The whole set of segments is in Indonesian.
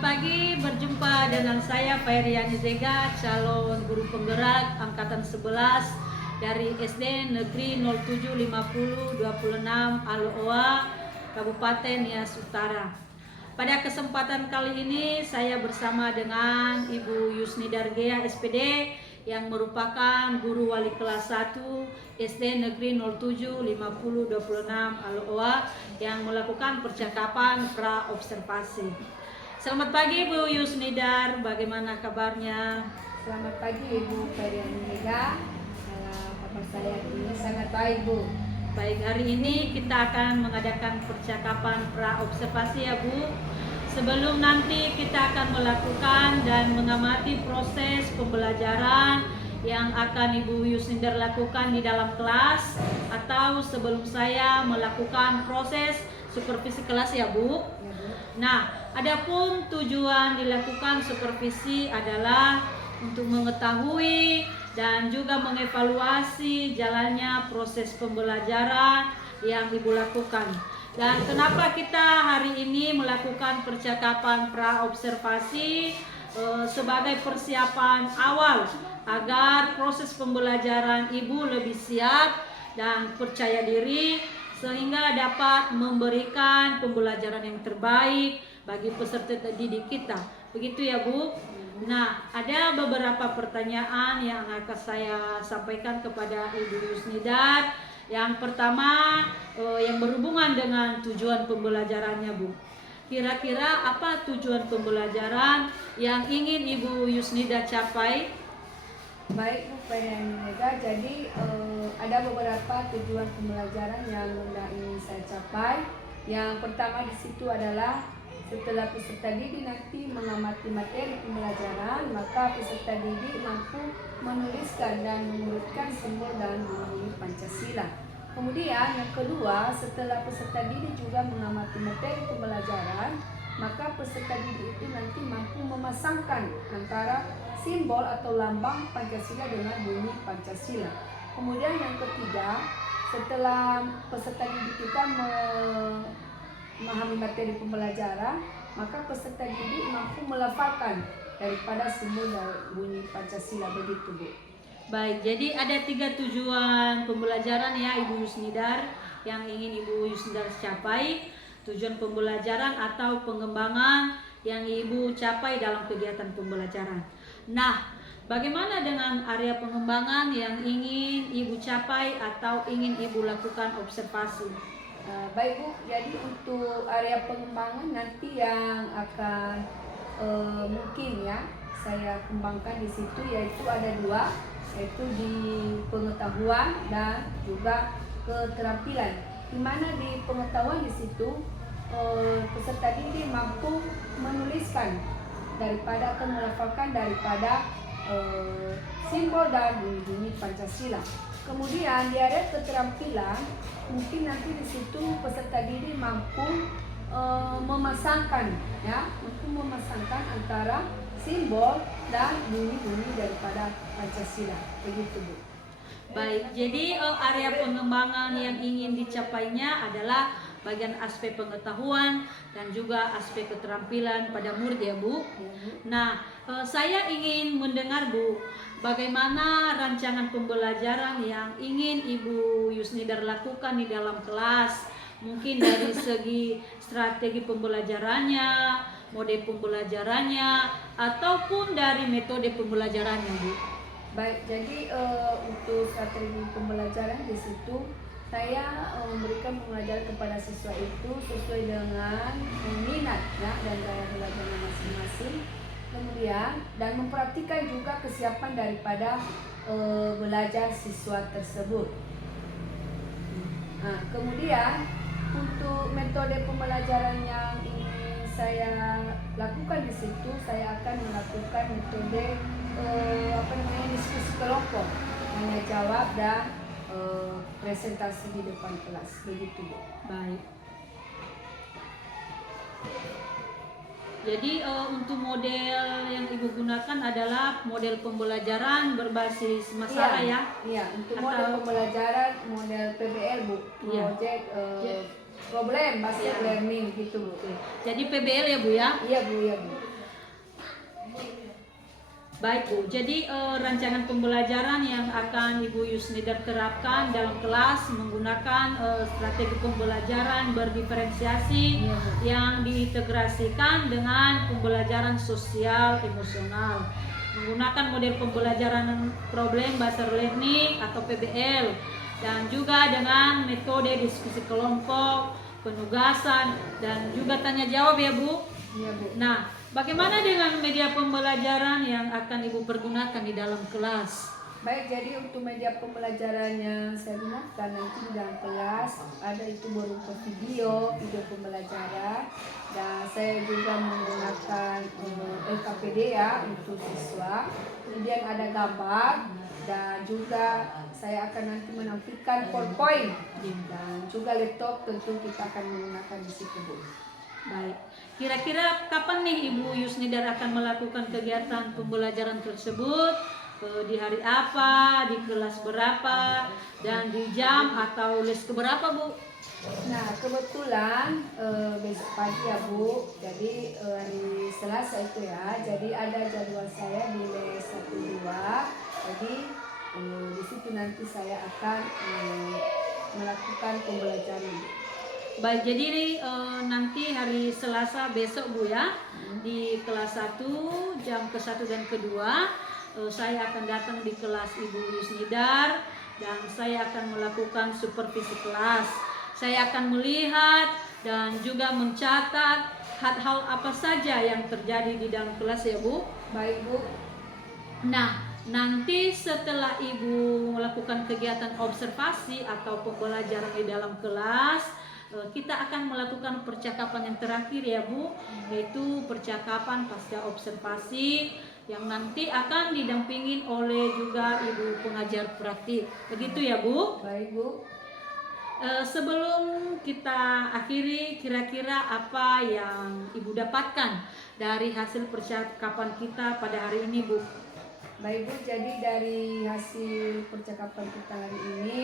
Selamat pagi, berjumpa dengan saya Fairiani Zega, calon guru penggerak angkatan 11 dari SD Negeri 0750 26 Aloa, Kabupaten Nias Utara. Pada kesempatan kali ini saya bersama dengan Ibu Yusni Dargea SPD yang merupakan guru wali kelas 1 SD Negeri 0750 26 Aloa yang melakukan percakapan pra-observasi. Selamat pagi Bu Yusnidar, bagaimana kabarnya? Selamat pagi Ibu Fairiani Zega. Kabar saya ini sangat baik Bu. Baik, hari ini kita akan mengadakan percakapan pra-observasi ya Bu. Sebelum nanti kita akan melakukan dan mengamati proses pembelajaran yang akan Ibu Yusnidar lakukan di dalam kelas, atau sebelum saya melakukan proses supervisi kelas ya Bu. Ya, Bu. Nah, adapun tujuan dilakukan supervisi adalah untuk mengetahui dan juga mengevaluasi jalannya proses pembelajaran yang Ibu lakukan. Dan kenapa kita hari ini melakukan percakapan pra-observasi sebagai persiapan awal agar proses pembelajaran Ibu lebih siap dan percaya diri sehingga dapat memberikan pembelajaran yang terbaik bagi peserta didik kita. Begitu ya Bu? Nah, ada beberapa pertanyaan yang akan saya sampaikan kepada Ibu Yusnidar. Yang pertama yang berhubungan dengan tujuan pembelajarannya Bu. Kira-kira apa tujuan pembelajaran yang ingin Ibu Yusnidar capai? Baik Bu Fairiani Zega, jadi ada beberapa tujuan pembelajaran yang ingin saya capai. Yang pertama di situ adalah setelah peserta didik nanti mengamati materi pembelajaran, maka peserta didik mampu menuliskan dan mengurutkan simbol dan bunyi Pancasila. Kemudian yang kedua, setelah peserta didik juga mengamati materi pembelajaran, maka peserta didik itu nanti mampu memasangkan antara simbol atau lambang Pancasila dengan bunyi Pancasila. Kemudian yang ketiga, setelah peserta didik kita memahami materi pembelajaran, maka peserta didik mampu melafalkan daripada simbol dan bunyi Pancasila. Begitu Bu. Baik, jadi ada 3 tujuan pembelajaran ya Ibu Yusnidar yang ingin Ibu Yusnidar capai. Tujuan pembelajaran atau pengembangan yang Ibu capai dalam kegiatan pembelajaran. Nah, bagaimana dengan area pengembangan yang ingin Ibu capai atau ingin Ibu lakukan observasi? Baik Bu, jadi untuk area pengembangan nanti yang akan mungkin ya saya kembangkan di situ, yaitu ada 2, yaitu di pengetahuan dan juga keterampilan. Di mana di pengetahuan di situ peserta didik mampu menuliskan daripada atau melafalkan daripada simbol dan bunyi Pancasila. Kemudian di area keterampilan mungkin nanti di situ peserta didik mampu memasangkan antara simbol dan bunyi-bunyi daripada Pancasila. Begitu Bu. Baik, jadi area pengembangan yang ingin dicapainya adalah bagian aspek pengetahuan dan juga aspek keterampilan pada murid ya Bu. Nah, saya ingin mendengar Bu, bagaimana rancangan pembelajaran yang ingin Ibu Yusnidar lakukan di dalam kelas. Mungkin dari segi strategi pembelajarannya, mode pembelajarannya, ataupun dari metode pembelajarannya Bu. Baik, jadi untuk strategi pembelajaran di situ saya memberikan pembelajaran kepada siswa itu sesuai dengan minat ya, dan daya belajarnya masing-masing. Kemudian dan memperhatikan juga kesiapan daripada belajar siswa tersebut. Nah, kemudian untuk metode pembelajaran yang ingin saya lakukan di situ, saya akan melakukan metode diskusi kelompok, tanya jawab dan presentasi di depan kelas. Begitu Bu. Baik. Jadi untuk model yang Ibu gunakan adalah model pembelajaran berbasis masalah ya? Iya, untuk model pembelajaran model PBL Bu, project problem based learning gitu Bu. Jadi PBL ya Bu ya? Iya Bu, iya Bu. Baik Bu, jadi rancangan pembelajaran yang akan Ibu Yusnidar terapkan dalam kelas menggunakan strategi pembelajaran berdiferensiasi Iya, Bu. yang diintegrasikan dengan pembelajaran sosial emosional menggunakan model pembelajaran problem based learning atau PBL dan juga dengan metode diskusi kelompok, penugasan dan juga tanya jawab ya Bu. Iya, Bu. Nah, bagaimana dengan media pembelajaran yang akan Ibu pergunakan di dalam kelas? Baik, jadi untuk media pembelajaran yang saya gunakan nanti di dalam kelas ada itu berupa video pembelajaran, dan saya juga menggunakan LKPD ya untuk siswa. Kemudian ada gambar dan juga saya akan nanti menampilkan PowerPoint dan juga laptop tentu kita akan menggunakan di situ, Bu. Baik, kira-kira kapan nih Ibu Yusnidar akan melakukan kegiatan pembelajaran tersebut? Di hari apa, di kelas berapa, dan di jam atau les keberapa Bu? Nah, kebetulan besok pagi ya Bu, jadi hari Selasa itu ya, jadi ada jadwal saya di les 1-2, jadi di situ nanti saya akan melakukan pembelajaran. Baik, jadi nanti hari Selasa besok Bu ya, di kelas 1 jam ke-1 dan kedua saya akan datang di kelas Ibu Yusnidar dan saya akan melakukan supervisi kelas. Saya akan melihat dan juga mencatat hal-hal apa saja yang terjadi di dalam kelas ya Bu. Baik Bu. Nah, nanti setelah Ibu melakukan kegiatan observasi atau pembelajaran di dalam kelas, kita akan melakukan percakapan yang terakhir ya Bu, yaitu percakapan pasca observasi yang nanti akan didampingin oleh juga Ibu pengajar praktik. Begitu ya Bu? Baik Bu. Sebelum kita akhiri, kira-kira apa yang Ibu dapatkan dari hasil percakapan kita pada hari ini Bu? Baik Bu, jadi dari hasil percakapan kita hari ini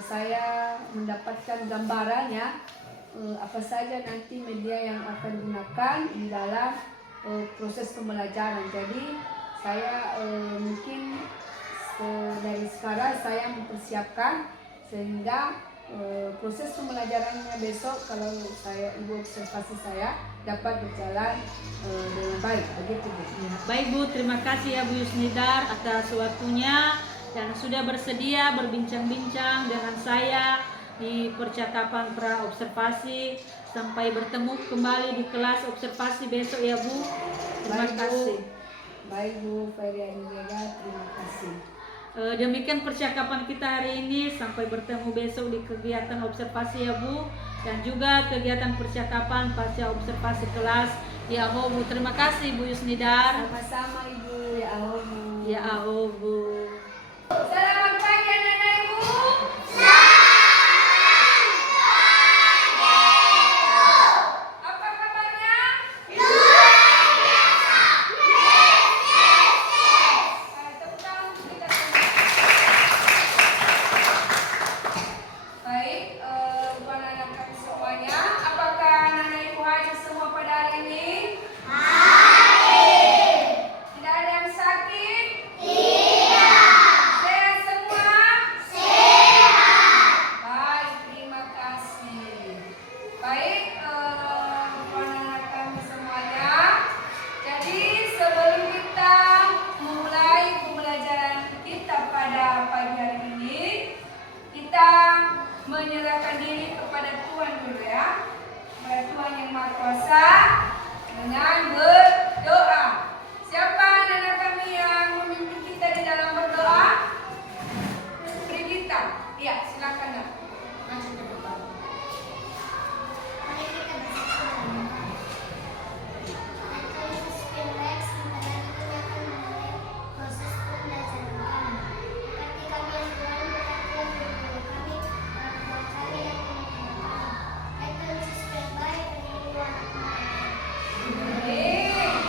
saya mendapatkan gambarannya apa saja nanti media yang akan digunakan di dalam proses pembelajaran. Jadi saya mungkin dari sekarang saya mempersiapkan sehingga proses pembelajarannya besok kalau Ibu observasi saya dapat berjalan dengan baik. Begitu Bu. Ya, baik Bu, terima kasih ya Bu Yusnidar atas waktunya dan sudah bersedia berbincang-bincang dengan saya di percakapan pra observasi. Sampai bertemu kembali di kelas observasi besok ya Bu. Terima kasih. Baik Bu Feryani Vega, terima kasih. Demikian percakapan kita hari ini. Sampai bertemu besok di kegiatan observasi ya Bu, dan juga kegiatan percakapan pasca observasi kelas. Ya Allah Bu, terima kasih Bu Yusnidar. Sama-sama Ibu. Ya Allah Bu. Ya Allah Bu. Selamat pagi anak-anak Ibu. Apa kabarnya? Tepuk tangan untuk kita semua. Baik, buat anak kami semuanya, apakah anak-anak Ibu hadir semua pada hari ini? Tidak ada yang sakit? Sehat semua? Baik, terima kasih. Baik, anak-anak kami semuanya. Jadi sebelum kita memulai pembelajaran kita pada pagi hari ini, kita menyerahkan diri kepada Tuhan dulu ya, kepada Tuhan yang Maha Kuasa dengan berdoa. Siapa anak-anak kami yang memimpin kita di dalam berdoa? Brigita. Iya, silakan Nak. Maju ke depan. Mari kita bersama. Maka Yesus Firman sebentar itu akan memulai proses pembelajaran kami. Berkati kami yang Tuhan, berkatilah guru-guru kami, orang tua kami dan teman-teman kami. Maka Yesus Firman, berilah anak-anak. Amin.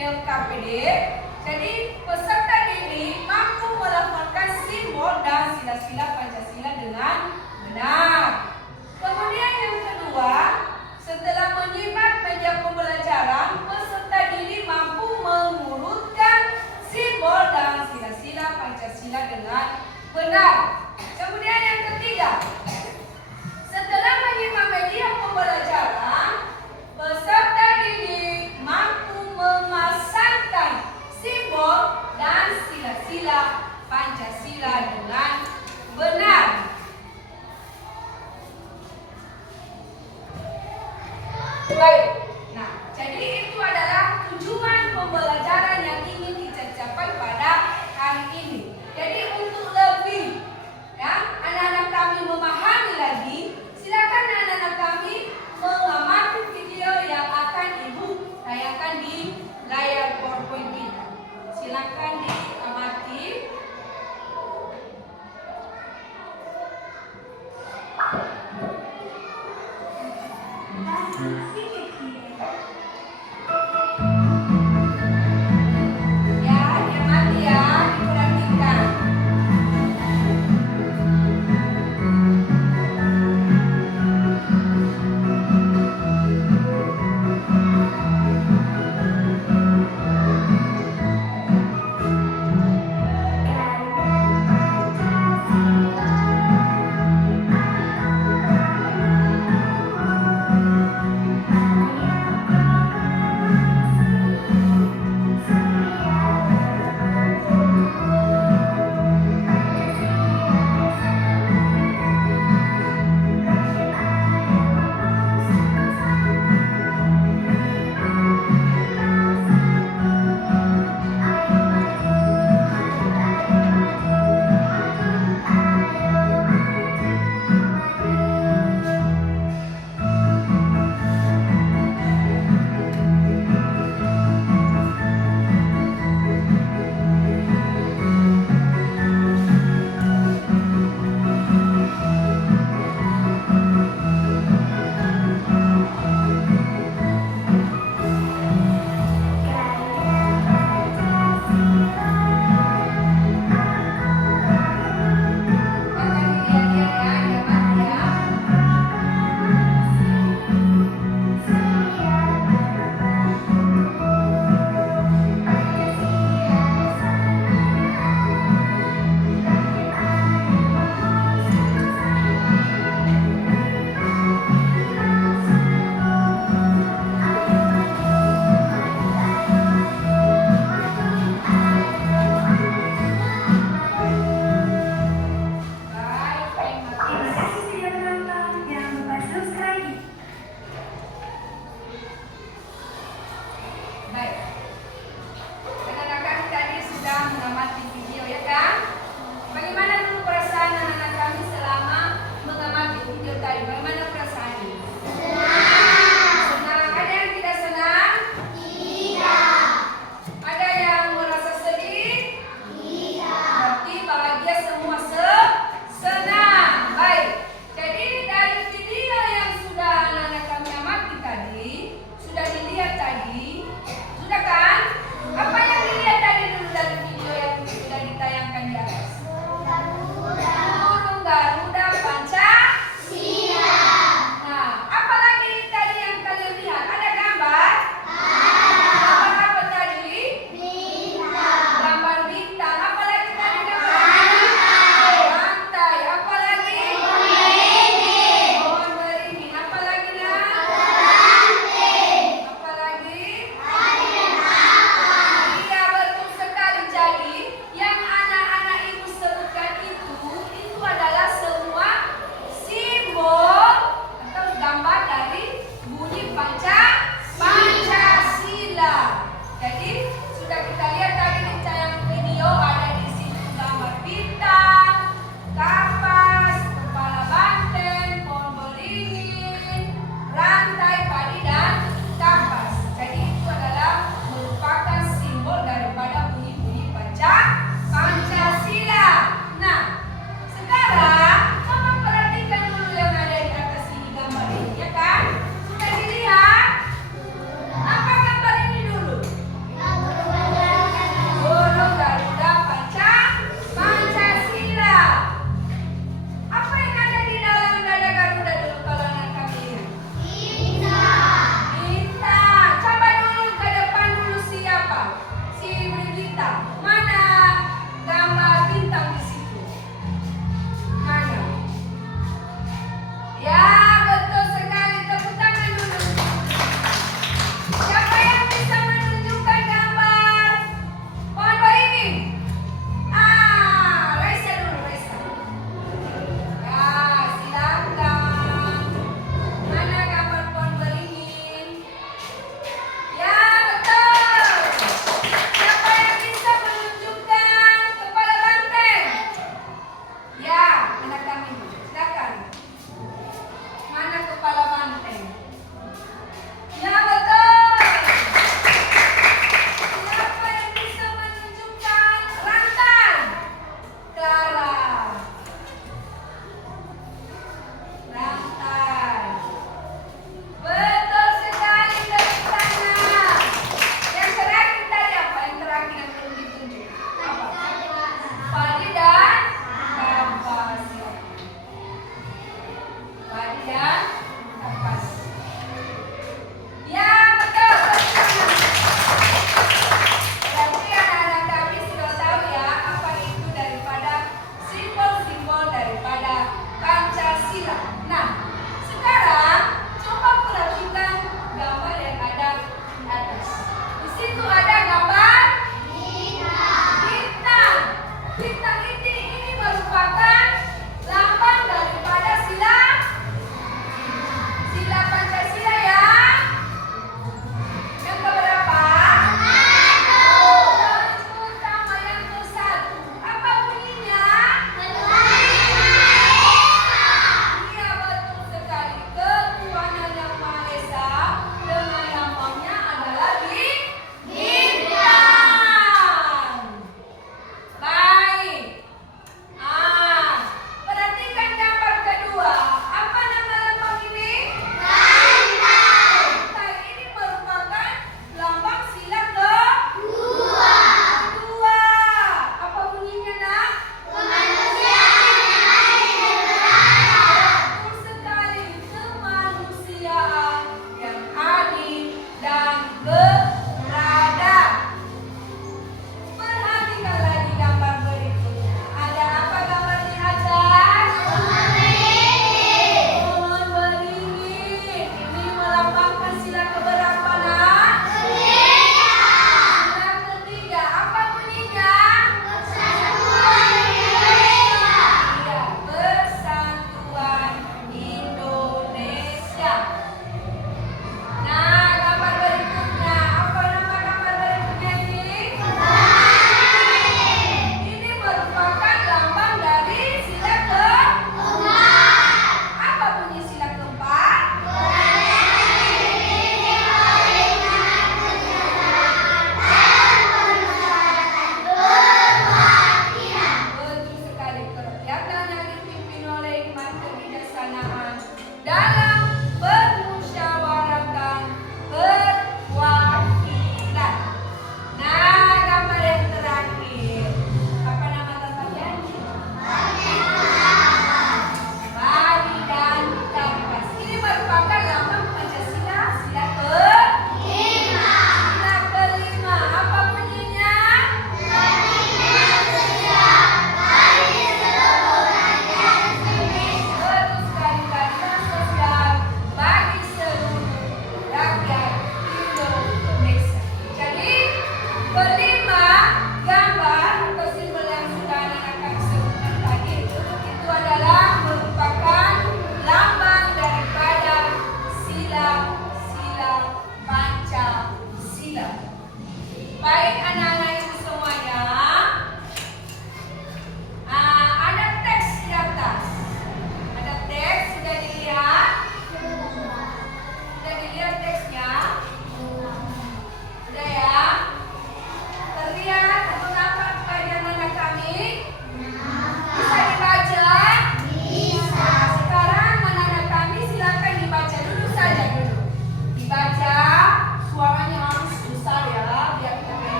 LKPD. Jadi peserta didik mampu melafalkan simbol dan sila-sila Pancasila dengan benar. Kemudian yang kedua, setelah menyimak media pembelajaran, peserta didik mampu mengurutkan simbol dan sila-sila Pancasila dengan benar. Kemudian yang ketiga, setelah menyimak media pembelajaran, peserta didik mampu memasangkan simbol dan sila-sila Pancasila dengan benar. Baik, nah jadi itu adalah tujuan pembelajaran yang ingin kita capai pada hari ini. Jadi untuk lebih ya anak-anak kami memahami lagi, silakan anak-anak kami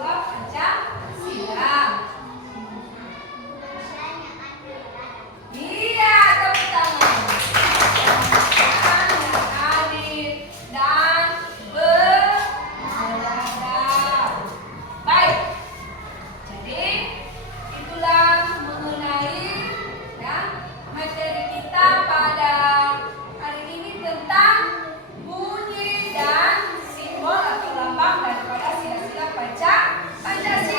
kedua Pancasila. Indonesia yang adil dan beradab. Iya, tepuk tangan. Yang adil dan beradab. Baik. Jadi itulah mengenai ya materi kita pada hari ini tentang bunyi dan simbol atau lambang daripada sila-sila Pancasila.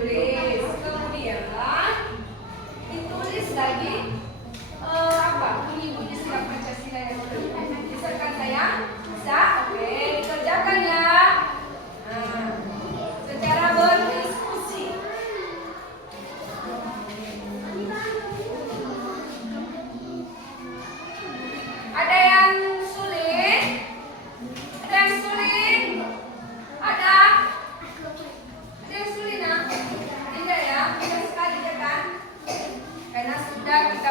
ditulis. Kemudian ditulis lagi apa? Bunyi-bunyi sila Pancasila yang benar. Bisa kan saya? Bisa? Oke, dikerjakan ya. Nah, secara berdiskusi. Ada yang sulit? Ada yang sulit? Ada? Ada yang sulit, nah? Tidak ya? Mudah sekali ya kan? Karena sudah kita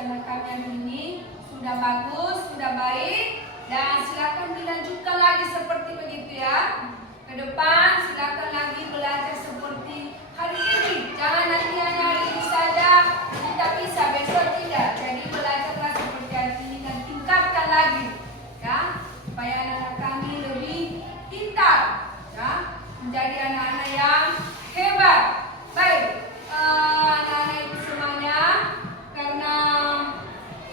pelajaran kami hari ini sudah bagus, sudah baik, dan silakan dilanjutkan lagi seperti begitu ya. Ke depan silakan lagi belajar seperti hari ini. Jangan nanti hanya hari ini saja kita bisa, besok tidak. Jadi belajarlah seperti hari ini dan tingkatkan lagi ya, supaya anak-anak kami lebih pintar ya, menjadi anak-anak yang hebat. Baik, anak-anak ibu semuanya, karena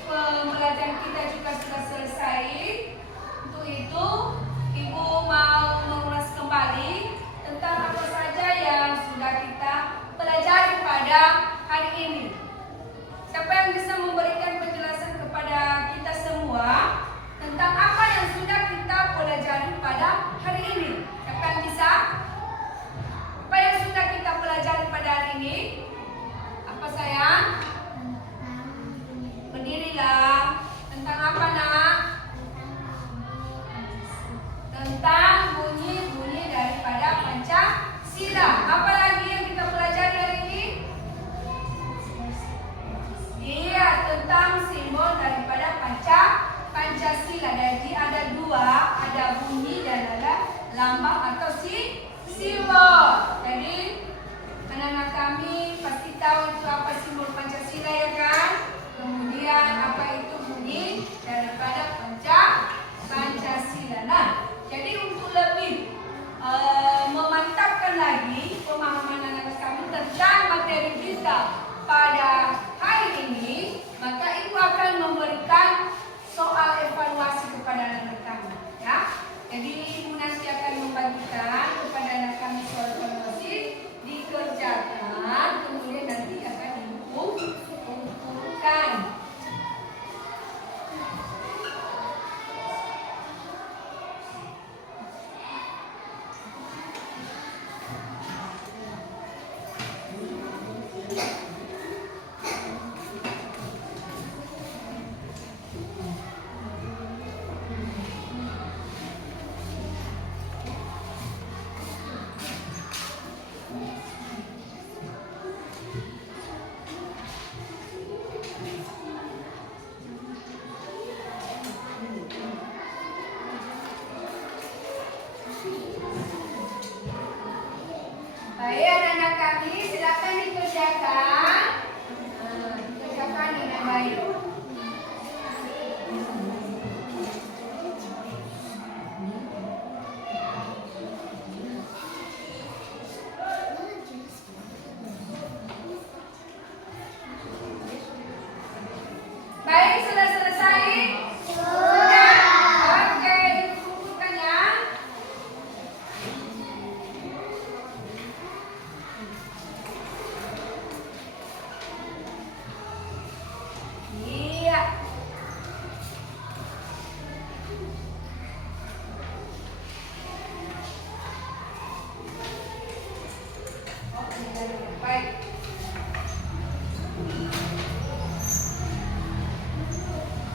pembelajaran kita juga sudah selesai. Untuk itu ibu mau mengulas kembali tentang apa saja yang sudah kita pelajari pada hari ini. Siapa yang bisa memberikan penjelasan kepada kita semua tentang apa yang sudah kita pelajari pada hari ini? Siapa yang bisa? Apa yang sudah kita pelajari pada hari ini? Apa sayang? Berdirilah. Tentang apa nak? Tentang bunyi-bunyi daripada Pancasila. Apa lagi yang kita pelajari hari ini? Iya, tentang simbol daripada Pancasila. Jadi ada dua, ada bunyi dan ada lambang atau simbol. Jadi anak-anak kami pasti tahu itu apa simbol Pancasila ya kan? Kemudian apa itu bunyi daripada Pancasila. Nah, jadi untuk lebih memantapkan lagi pemahaman anak-anak kami tentang materi kita pada hari ini, maka ibu akan memberikan soal evaluasi kepada anak-anak kami ya. Jadi ibu nanti akan membagikan kepada anak kami soal evaluasi, dikerjakan, kemudian nanti akan ibu kumpulkan. Baik anak-anak kami, silakan dikerjakan. Dikerjakan dengan baik. Baik, sudah selesai? Sudah. Oke, kumpulkan ya. Iya. Baik.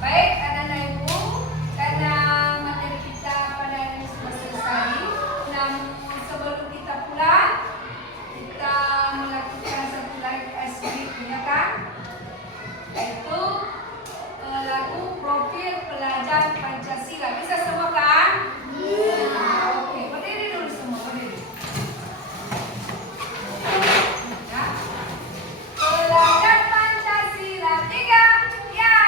Baik, anak-anak ibu, karena materi kita pada hari ini sudah selesai, namun sebelum kita pulang, kita melakukan satu lagi activity, ya kan? Yaitu lagu profil pelajar Pancasila. Bisa semua kan? Iya. Oke, berdiri dulu semua, berdiri. Ya. Pelajar Pancasila 3, ya.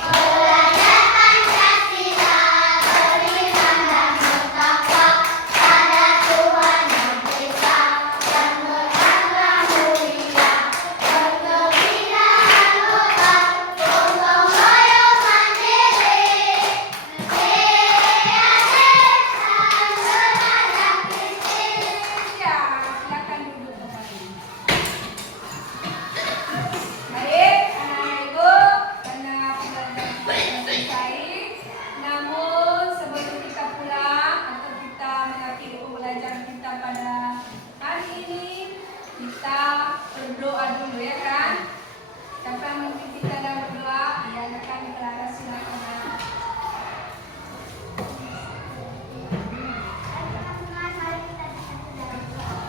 Belajar Pancasila, beriman dan bertakwa pada Tuhan Yang Esa, dan berakhlak mulia, berkebudayaan lokal, gotong royong mandiri, negeri asesan bernada Kristen. Ya, silakan duduk kembali. Baik, anak-anak ibu, karena pelajaran kita selesai, namun sebelum kita pulang atau kita mengakhiri pembelajaran kita pada hari ini, kita berdoa dulu ya kan? Siapa yang memimpin kita dalam berdoa? Ya, anak kami Clara, silakan. Teman-teman, mari kita bersatu dalam doa.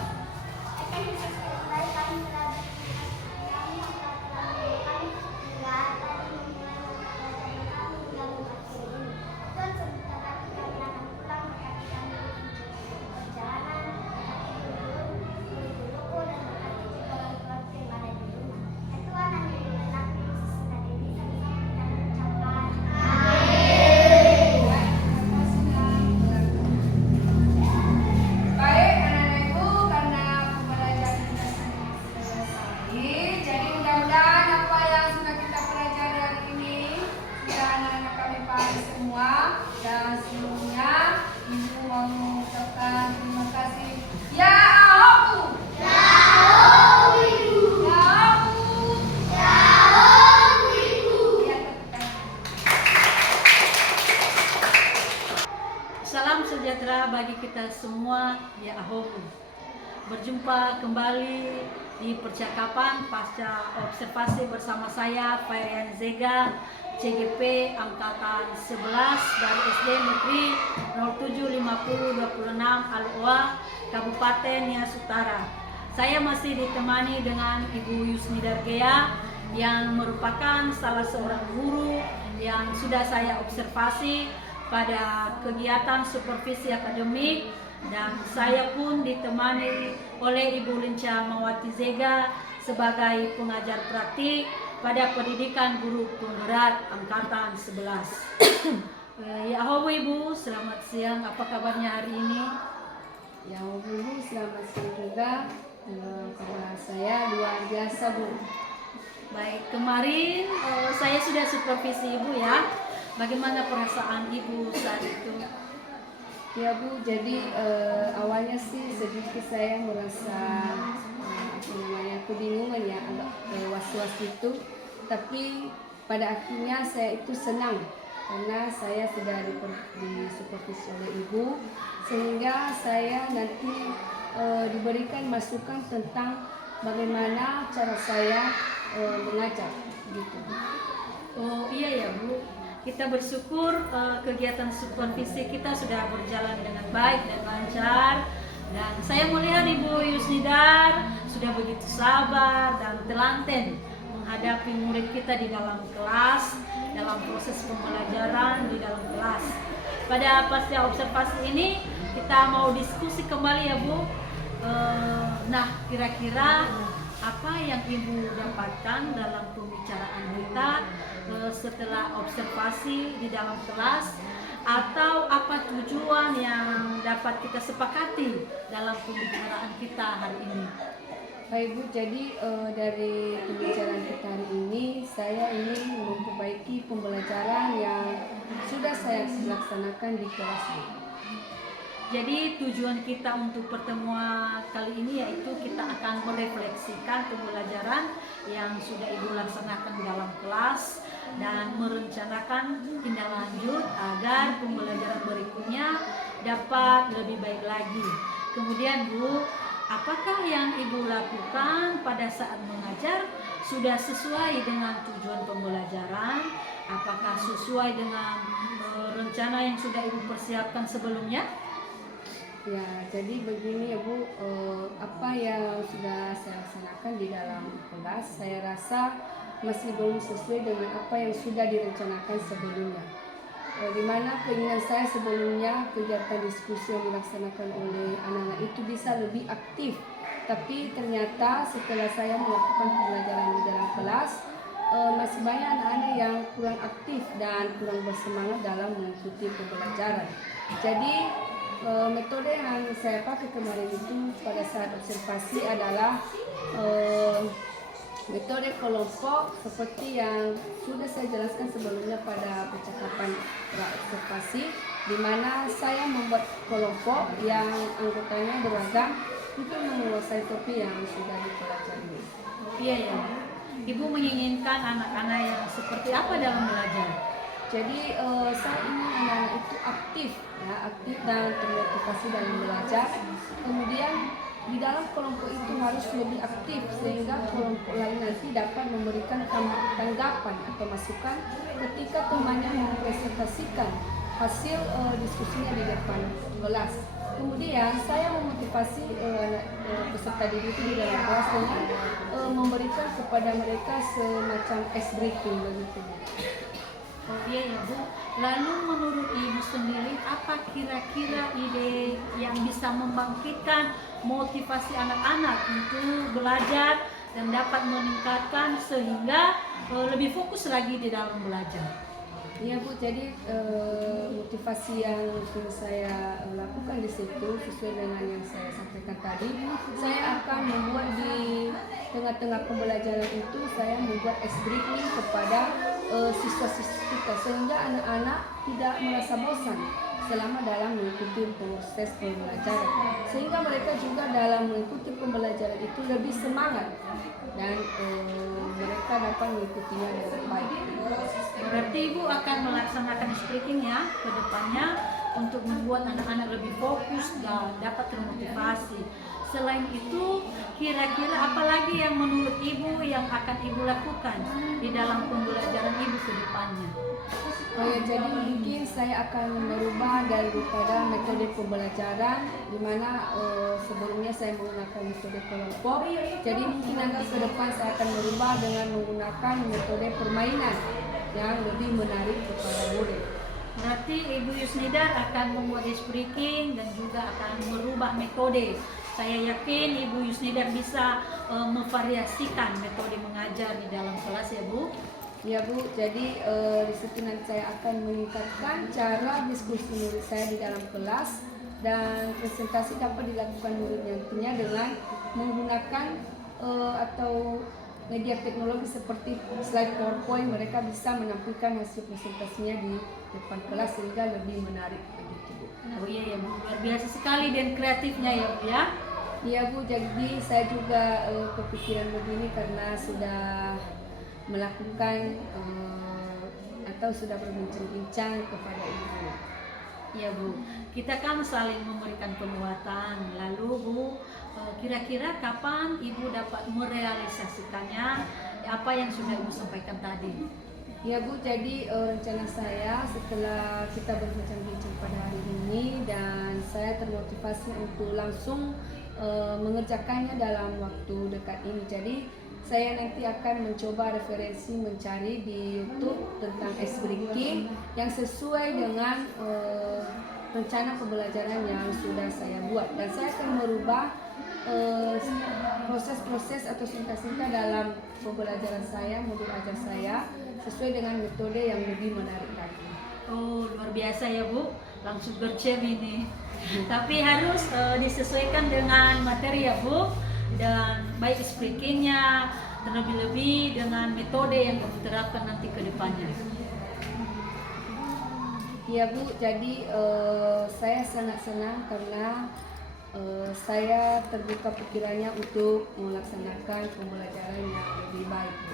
Akan kembali kami telah berterima kasih kami yang telah menolong kami hingga hari ini. semua, ya Ahoku. Berjumpa kembali di percakapan pasca observasi bersama saya Fairian Zega, CGP Angkatan 11 dari SD Negeri 075026 Al-Oa, Kabupaten Nias Utara. Saya masih ditemani dengan Ibu Yusni Dargea yang merupakan salah seorang guru yang sudah saya observasi pada kegiatan supervisi akademik, dan saya pun ditemani oleh Ibu Linca Mawati Zega sebagai pengajar praktik pada pendidikan guru penggerak Angkatan 11. Ya halo Ibu, selamat siang, apa kabarnya hari ini? Ya Bu, selamat siang juga. Kabar saya luar biasa Bu. Baik, kemarin saya sudah supervisi Ibu ya. Bagaimana perasaan Ibu saat itu? Ya Bu, jadi awalnya sih sedikit saya merasa kebingungan ya, agak was-was itu. Tapi pada akhirnya saya itu senang karena saya sudah disupervisi oleh Ibu, sehingga saya nanti diberikan masukan tentang bagaimana cara saya mengajar gitu. Oh iya ya Bu, kita bersyukur kegiatan supervisi kita sudah berjalan dengan baik dan lancar, dan saya melihat Ibu Yusnidar sudah begitu sabar dan telaten menghadapi murid kita di dalam kelas, dalam proses pembelajaran di dalam kelas. Pada pasca observasi ini kita mau diskusi kembali ya Bu. Nah, kira-kira apa yang Ibu dapatkan dalam pembicaraan kita setelah observasi di dalam kelas, atau apa tujuan yang dapat kita sepakati dalam pembicaraan kita hari ini? Baik Bu, jadi dari pembicaraan kita hari ini saya ingin memperbaiki pembelajaran yang sudah saya laksanakan di kelas Bu. Jadi tujuan kita untuk pertemuan kali ini yaitu kita akan merefleksikan pembelajaran yang sudah Ibu laksanakan di dalam kelas dan merencanakan tindak lanjut agar pembelajaran berikutnya dapat lebih baik lagi. Kemudian Bu, apakah yang Ibu lakukan pada saat mengajar sudah sesuai dengan tujuan pembelajaran? Apakah sesuai dengan rencana yang sudah Ibu persiapkan sebelumnya? Ya, jadi begini ya Bu, apa yang sudah saya laksanakan di dalam kelas saya rasa masih belum sesuai dengan apa yang sudah direncanakan sebelumnya. Di mana keinginan saya sebelumnya kegiatan diskusi yang dilaksanakan oleh anak-anak itu bisa lebih aktif, tapi ternyata setelah saya melakukan pembelajaran di dalam kelas masih banyak anak-anak yang kurang aktif dan kurang bersemangat dalam mengikuti pembelajaran. Jadi metode yang saya pakai kemarin itu pada saat observasi adalah metode kelompok seperti yang sudah saya jelaskan sebelumnya pada percakapan observasi, di mana saya membuat kelompok yang anggotanya beragam untuk menguasai topik yang sudah dipelajari. Iya ya, Ibu menginginkan anak-anak yang seperti apa dalam belajar? Jadi saya ingin anak-anak itu aktif dan termotivasi dalam belajar. Kemudian di dalam kelompok itu harus lebih aktif sehingga kelompok lain nanti dapat memberikan tanggapan atau masukan ketika temannya mempresentasikan hasil diskusinya di depan kelas. Kemudian saya memotivasi peserta didik itu di dalam kelas dengan memberikan kepada mereka semacam ice breaking begitu. Oh iya ya Bu, lalu menurut Ibu sendiri apa kira-kira ide yang bisa membangkitkan motivasi anak-anak untuk belajar dan dapat meningkatkan sehingga lebih fokus lagi di dalam belajar? Iya Bu, jadi motivasi yang saya lakukan di situ sesuai dengan yang saya sampaikan tadi, saya akan membuat di tengah-tengah pembelajaran itu saya membuat ice breaking kepada siswa-siswa kita sehingga anak-anak tidak merasa bosan selama dalam mengikuti proses pembelajaran, sehingga mereka juga dalam mengikuti pembelajaran itu lebih semangat dan mereka dapat mengikutinya dengan baik. Berarti Ibu akan melaksanakan speaking ya ke depannya untuk membuat anak-anak lebih fokus dan dapat termotivasi. Selain itu, kira-kira apa lagi yang menurut Ibu yang akan Ibu lakukan di dalam pembelajaran Ibu ke depannya? Oh ya, jadi mungkin saya akan merubah daripada metode pembelajaran di mana sebelumnya saya menggunakan metode kelompok. Jadi mungkin nanti ke depan saya akan merubah dengan menggunakan metode permainan yang lebih menarik kepada murid. Berarti Ibu Yusnidar akan membuat ice breaking dan juga akan merubah metode. Saya yakin Ibu Yusnidar bisa memvariasikan metode mengajar di dalam kelas ya Bu. Ya Bu, jadi di situ nanti saya akan meningkatkan cara diskusi murid saya di dalam kelas dan presentasi dapat dilakukan murid nantinya dengan menggunakan atau media teknologi seperti slide PowerPoint. Mereka bisa menampilkan hasil presentasinya di depan kelas sehingga lebih menarik begitu Bu. Oh iya ya Bu, luar biasa sekali dan kreatifnya ya Bu ya. Iya Bu, jadi saya juga kepikiran begini karena sudah melakukan atau sudah berbincang-bincang kepada Ibu. Ya Bu, kita kan saling memberikan penguatan. Lalu Bu, kira-kira kapan Ibu dapat merealisasikannya apa yang sudah Ibu sampaikan tadi? Ya Bu, jadi rencana saya setelah kita berbincang-bincang pada hari ini dan saya termotivasi untuk langsung mengerjakannya dalam waktu dekat ini. Jadi saya nanti akan mencoba referensi mencari di YouTube tentang ice breaking yang sesuai dengan rencana pembelajaran yang sudah saya buat, dan saya akan merubah proses-proses atau singkat-singkat dalam pembelajaran saya, modul ajar saya sesuai dengan metode yang lebih menarik lagi. Oh luar biasa ya Bu, langsung gercep ini. Tapi harus disesuaikan dengan materi ya Bu, dan baik speakingnya terlebih-lebih dengan metode yang Ibu terapkan nanti ke depannya. Ya Bu, jadi saya sangat senang karena saya terbuka pikirannya untuk melaksanakan pembelajaran yang lebih baik Bu.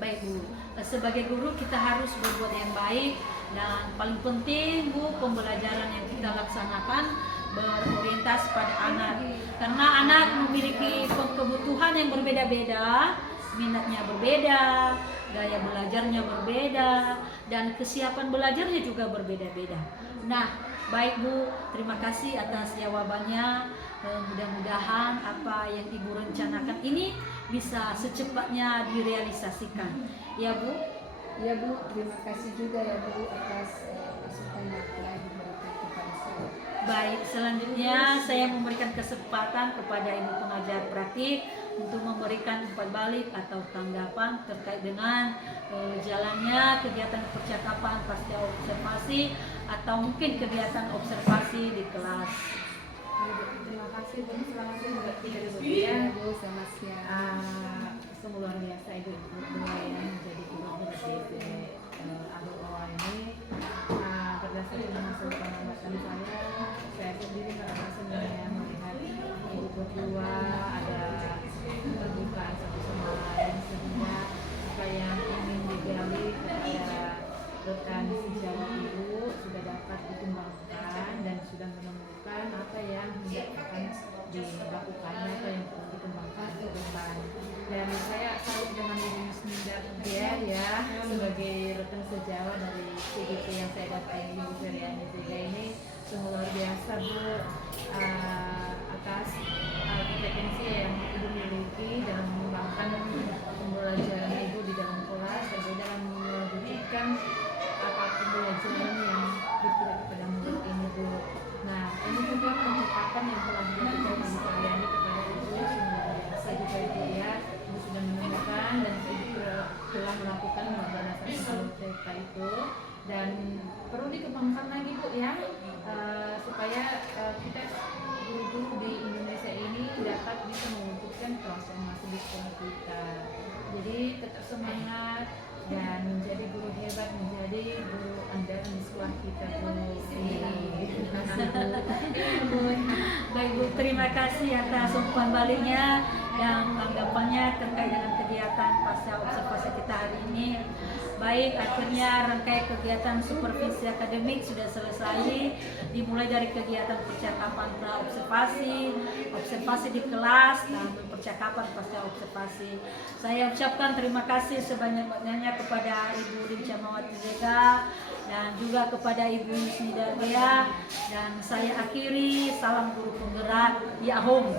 Baik Bu, sebagai guru kita harus berbuat yang baik, dan paling penting Bu, pembelajaran yang kita laksanakan berorientasi pada anak, karena anak memiliki kebutuhan yang berbeda-beda, minatnya berbeda, gaya belajarnya berbeda, dan kesiapan belajarnya juga berbeda-beda. Nah, baik Bu, terima kasih atas jawabannya. Mudah-mudahan apa yang Ibu rencanakan ini bisa secepatnya direalisasikan. Ya Bu? Ya Bu, terima kasih juga ya Bu atas masukan yang telah diberikan kepada saya. Baik, selanjutnya saya memberikan kesempatan kepada Ibu pengajar praktik untuk memberikan umpan balik atau tanggapan terkait dengan jalannya kegiatan percakapan pasca observasi atau mungkin kegiatan observasi di kelas. Terima kasih Bu, selamat juga tidak Ya Bu, selamat siang. sungguh luar biasa Ibu berdua yang menjadi guru di ABOA ini. Berdasarkan hasil pengamatan saya sendiri merasa senang ya melihat Ibu berdua ada keterbukaan satu sama lain, sehingga apa yang ingin digali kepada rekan sejawat Ibu sudah dapat dikembangkan dan sudah menemukan apa yang hendak akan dilakukannya atau yang perlu dikembangkan ke depan. Dan saya salut dengan Ibu Yusnidar ya sebagai rekan sejawat dari CGP yang saya datangi, Ibu Feryani juga ini sungguh luar biasa Bu, atas kompetensi yang Ibu miliki dalam mengembangkan pembelajaran Ibu di dalam kelas dan dalam mewujudkan apa pembelajaran yang diberikan kepada murid ini Bu. Nah, ini juga percakapan yang telah dilakukan Ibu Feryani kepada Ibu sungguh luar biasa juga Ibu ya. Ibu sudah menemukan dan Ibu telah melakukan berdasarkan cerita itu, dan perlu dikembangkan lagi Bu ya, supaya kita guru-guru di Indonesia ini dapat bisa mewujudkan transformasi di sekolah kita. Jadi tetap semangat dan menjadi guru hebat, menjadi guru andalan di sekolah kita Bu. Terima kasih Bu. Baik Bu, terima kasih atas umpan baliknya. dan tanggapannya terkait dengan kegiatan pasca observasi kita hari ini. Baik, akhirnya rangkaian kegiatan supervisi akademik sudah selesai, dimulai dari kegiatan percakapan pra-observasi, observasi di kelas, dan percakapan pasca observasi. Saya ucapkan terima kasih sebanyak-banyaknya kepada Ibu Rinca Mawati Zega dan juga kepada Ibu Yusnida Bea, dan saya akhiri salam guru penggerak, ya home.